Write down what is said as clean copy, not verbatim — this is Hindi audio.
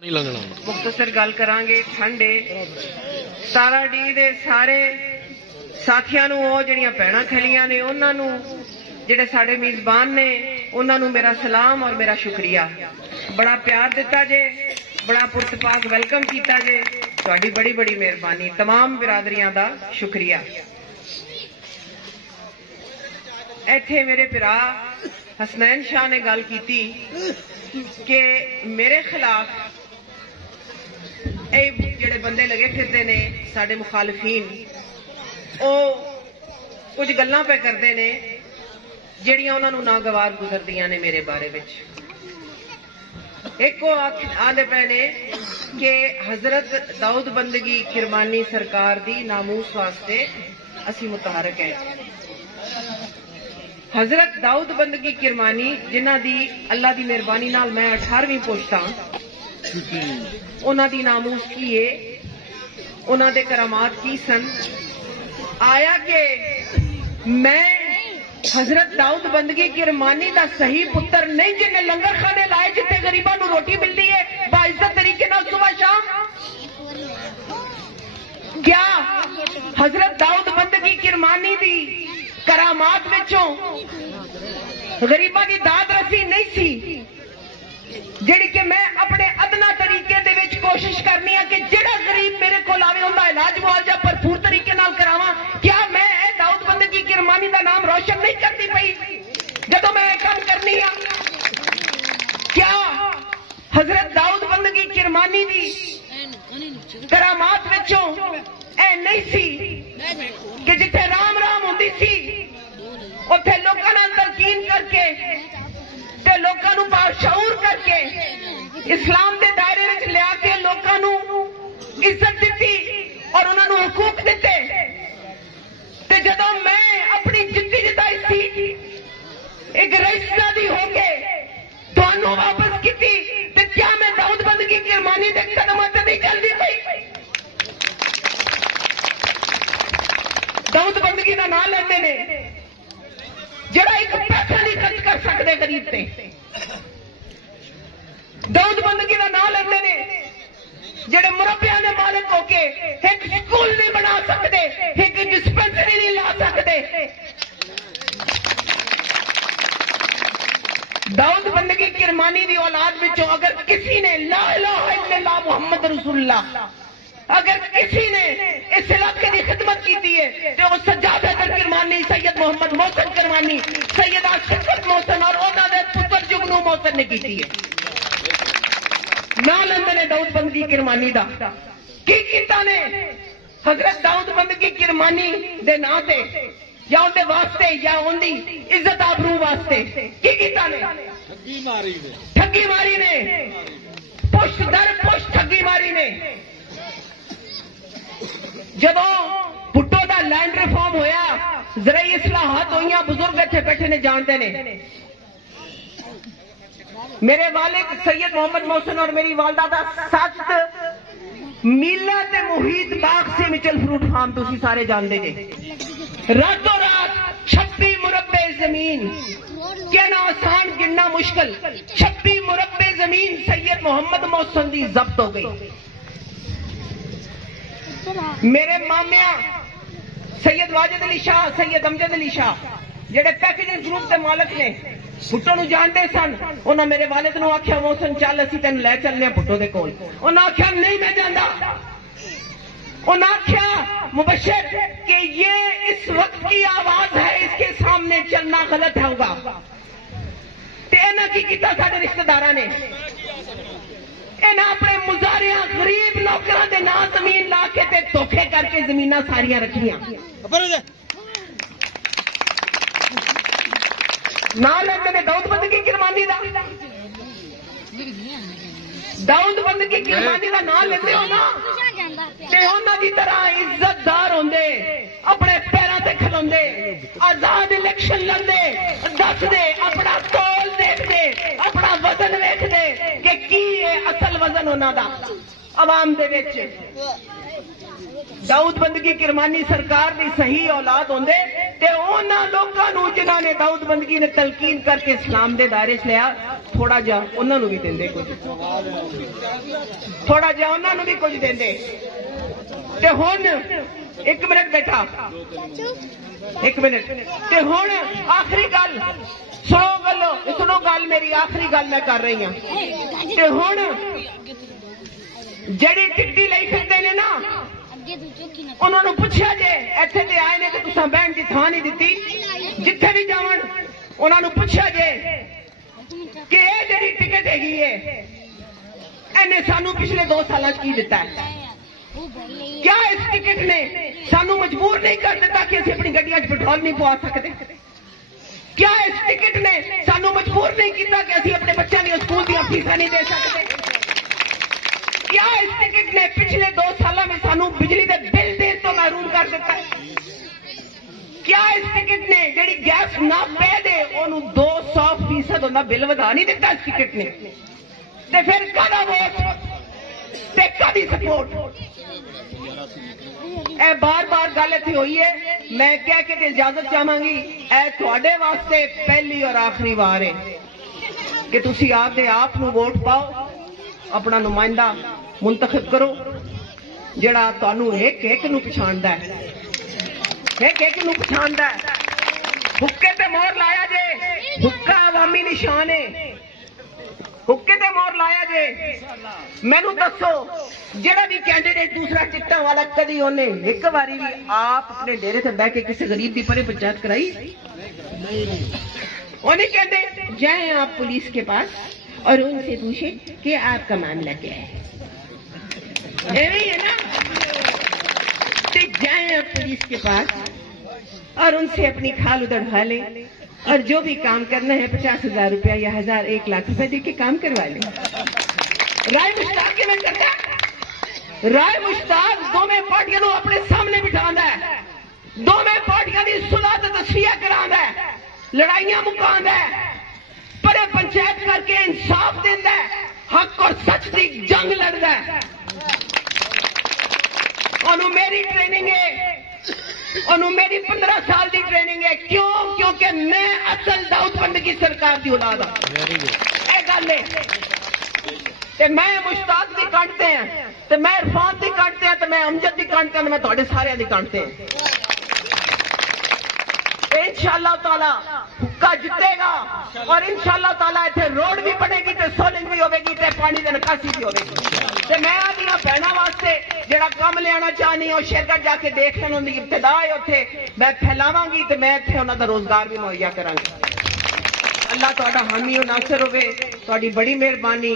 मुख्तसर गल करांगे। ठंड है 17 डी दे सारे साथियां नूं ओ जिहड़ियां भैणां खलियां ने उन्हां नूं जिहड़े साडे मेजबान ने उन्हां नूं मेरा सलाम और मेरा शुक्रिया। बड़ा प्यार दिता जे, बड़ा पुरतपाक वेलकम किया जे, तुहाडी बड़ी बड़ी मेहरबानी। तमाम बिरादरियां दा शुक्रिया। इत्थे मेरे भरा हसनैन शाह ने गल की कि मेरे खिलाफ जेड़े बंदे लगे फिरते ने साडे मुखालफीन ओ कुछ गल्लां पे करते ने जिहड़ियां उन्हां नूं नागवार गुजरदियां ने मेरे बारे विच। एक आदे पे ने कि हजरत दाऊद बंदगी किरमानी सरकार दी नामूस वास्ते असी मुतहरक हैं। हजरत दाऊद बंदगी किरमानी जिन्हां दी अल्लाह दी मेहरबानी नाल मैं 18वीं पुश्ता उन्हां दी नामूस की है, उन्हां दे करामात की सन। आया कि मैं हजरत दाऊद बंदगी किरमानी दा सही पुत्र नहीं जिन्हें लंगर खाने लाए जिथे गरीबां नूं रोटी मिलती है बाइज्जत तरीके नाल सुबह शाम। क्या हजरत दाऊद बंदगी किरमानी दी करामात विचों गरीबां दी दाद रसी नहीं सी जिहड़ी कि मैं अपने अदना तरीके दे विच कोशिश करनी है कि जिहड़ा गरीब मेरे कोल आवे उहदा इलाज मुआवजा भरपूर तरीके नाल करावां। क्या मैं दाऊद बंदगी किरमानी दा नाम रोशन नहीं करती पई जदों मैं काम करनी है? क्या हजरत दाऊद बंदगी किरमानी दी करामात विचों ऐ नहीं सी कि जिथे राम राम होंदी सी उत्थे लोकां नाल तलकीन करके ते लोकां नूं बाशऊर करके इस्लाम दे दायरे विच लिया के लोकां नूं इज्जत दित्ती और उन्हां नूं हुकूक दित्ते। ते जदों मैं अपनी जिद्दी जिताई सी एक रईसा दी होके तुहानूं वापस कीती ते क्या मैं दाऊद बंदगी किरमानी दे कदमां ते नहीं चलदी पई? दाऊद बंदगी दा नाम लेंदे ने जड़ा एक पैसा नहीं खर्च कर सकते गरीब पे। दाऊद बंदगी का नाम लेंदे ने जेड़े मुरब्बिया ने मालिक होके एक स्कूल नहीं बना सकते, एक डिस्पेंसरी नहीं ला सकते। दाऊद बंदगी किरमानी की औलाद विचों अगर किसी ने ला इलाहा इल्लल्लाह मुहम्मद रसूलुल्लाह अगर किसी ने इस इलाके की खिदमत की है तो वो सज्जाद हैदर किरमानी, सैयद मोहम्मद मोहसिन किरमानी, सैयदा सिफत मोहसिन और उन्होंने पुत्र जुगनू मोहसिन ने की है। ना लेंदे ने दाऊद बंदगी किरमानी दा की कीता ने हजरत दाऊद बंदगी किरमानी दे नां ते या उनके वास्ते या उनकी इज्जत आबरू वास्ते की कीता ने? ठगी मारी ने, पुष्ट दर पुष्ट ठगी मारी ने। जदों भुट्टो का लैंड रिफॉर्म होया ज़राई इस्लाहात हुई बुजुर्ग इत्थे बैठे ने जानते ने। मेरे वालिद सैयद मोहम्मद मोहसिन और मेरी वालदा का 7 मीला ते मुहीत बाग से मिचल फ्रूट फार्म तुसी सारे जानते जे। रातों रात 26 मुरब्बे जमीन कहना आसान गिनना मुश्किल 26 मुरब्बे जमीन सैयद मोहम्मद मोहसिन दी जब्त हो गई। मेरे मामिया सैयद वाजिद अली शाह, सैयद अमजद अली शाह जेडे पैकेजिंग ग्रुप के मालिक ने भुट्टो नूं जानते सन। उन्होंने मेरे वालिद नूं आख्या मोहसिन चल असीं तैनूं लै चलने भुट्टो दे कोल। उन्होंने आख्या नहीं मैं जांदा। उन्होंने आख्या मुबश्शिर कि ये इस वक्त की आवाज है, इसके सामने चलना गलत होगा। ते इन्हां की कीता साडे रिश्तेदारां ने इन्हें अपने मुजारिया गरीब नौकरां दे नां जमीन ला के ते धोखे करके जमीनां सारियां रखियां। ना लेंदे ने दाऊद बंदगी किरमानी दा। दाऊद बंदगी किरमानी दा नाम लेंदे हो ना ते उन्हां दी तरह इज्जतदार होंदे, अपने पैरां ते खलोंदे, आजाद इलेक्शन लड़दे, दसदे अपना तोल देखदे, अपना वजन वेखदे कि की है असल वजन उन्हां दा अवाम दे विच। दाऊद बंदगी किरमानी सरकार की सही औलाद होंदे ते उन्हां लोकां नूं जिन्हां ने दाऊद बंदगी ने तलकीन करके इस्लाम दे दायरे च लिया, थोड़ा जा उन्हां नूं भी देंदे कुछ, थोड़ा जा उन्हां नूं भी कुछ देंदे। ते हुण एक मिनट बेटा, एक मिनट, ते हुण आखिरी गल सुनो गल मेरी, आखिरी गल मैं कर रही हूं। ते हुण जेड़ी टिकटी लई फिरदे ने ना, उन्होंने पूछा जे इत्थे ते आए ने ते तुसां बहन दी थां नहीं दित्ती, जिथे भी जावन उन्होंने पूछा जे कि ये जेड़ी टिकट हैगी है इन्हें सानू पिछले 2 साल की दिता है? क्या इस टिकट ने सानू मजबूर नहीं कर दिता कि असं अपनी गड्डियां पेट्रोल नहीं पवा सकते? क्या इस टिकट ने सानू मजबूर नहीं किया कि असं अपने बच्चों की स्कूल दी फीसां नहीं दे सकते? क्या इस टिकट ने पिछले 2 साल में सानू बिजली के बिल देने तो महरूम कर दिता है? क्या इस टिकट ने जेड़ी गैस ना पै दे ओनू 200% उन्दा बिल वधा नहीं दिता इस टिकट ने? ते फिर कादा वोट ते कादी सपोर्ट? ए बार बार गल इत्थे हुई है, मैं कह के इजाजत चाहांगी, ए तुहाडे वास्ते पहली और आखिरी बार है कि तुसी आपदे आप नू वोट पाओ, अपना नुमाइंदा मुंतखब करो जेड़ा तुहानू एक एक नू पछाणदा है, एक एक नू पछाणदा है। हुक्के ते मोहर लाया जे, हुक्का अवामी निशान है, हुक्के ते मोहर लाया जे। मैनू दसो जेड़ा भी कैंडिडेट दूसरा टिकटां वाला कदी ओने एक बारी भी आप अपने डेरे से बह के किसी गरीब की परे पंचायत कराई? उन्हें कहते जाए आप पुलिस के पास और उनसे पूछे कि आपका मामला क्या है, यही है ना? तो जाए आप पुलिस के पास और उनसे अपनी खाल उधड़वा ले और जो भी काम करना है 50,000 रुपया या 1,000 1 लाख रुपए दे के काम करवा ले। राय मुश्ताक के में करता, राय मुश्ताक दोवें पार्टियां को अपने सामने बिठांदा है, दोवें पार्टियां की सुलह ते तस्फिया करांदा है, लड़ाइयां मुकांदा है, परे पंचायत करके इंसाफ देंदा है, हक और सच की जंग लड़दा है। ओनू मेरी ट्रेनिंग है, ओनू मेरी 15 साल की ट्रेनिंग है। क्यों? क्योंकि मैं असल दाऊद बंदगी सरकार की औलाद हां। गल है ते मैं मुश्ताक दी काटते हैं, ते मैं इरफान दी काटते हैं, ते मैं अमजद दी काटते हैं, मैं तुहाडे सारे दी काटते हैं। इंशाअल्लाह ताला हुक्का जितेगा और इंशाअल्लाह ताला इत्थे रोड भी बनेगी ते सोलिंग भी होगी ते पानी दी निकासी भी होगी। ते मैं आदियां भैणां वास्ते जेड़ा काम लियाना चाहनी हूं शेरगढ़ जाके देख लेन, उनकी इब्तिदा है उत्थे मैं फैलावांगी ते मैं इत्थे उन्हां दा रोजगार भी मुहैया करांगी। अल्लाह तुहाडा हामी और नासर होवे, तुहाडी बड़ी मेहरबानी।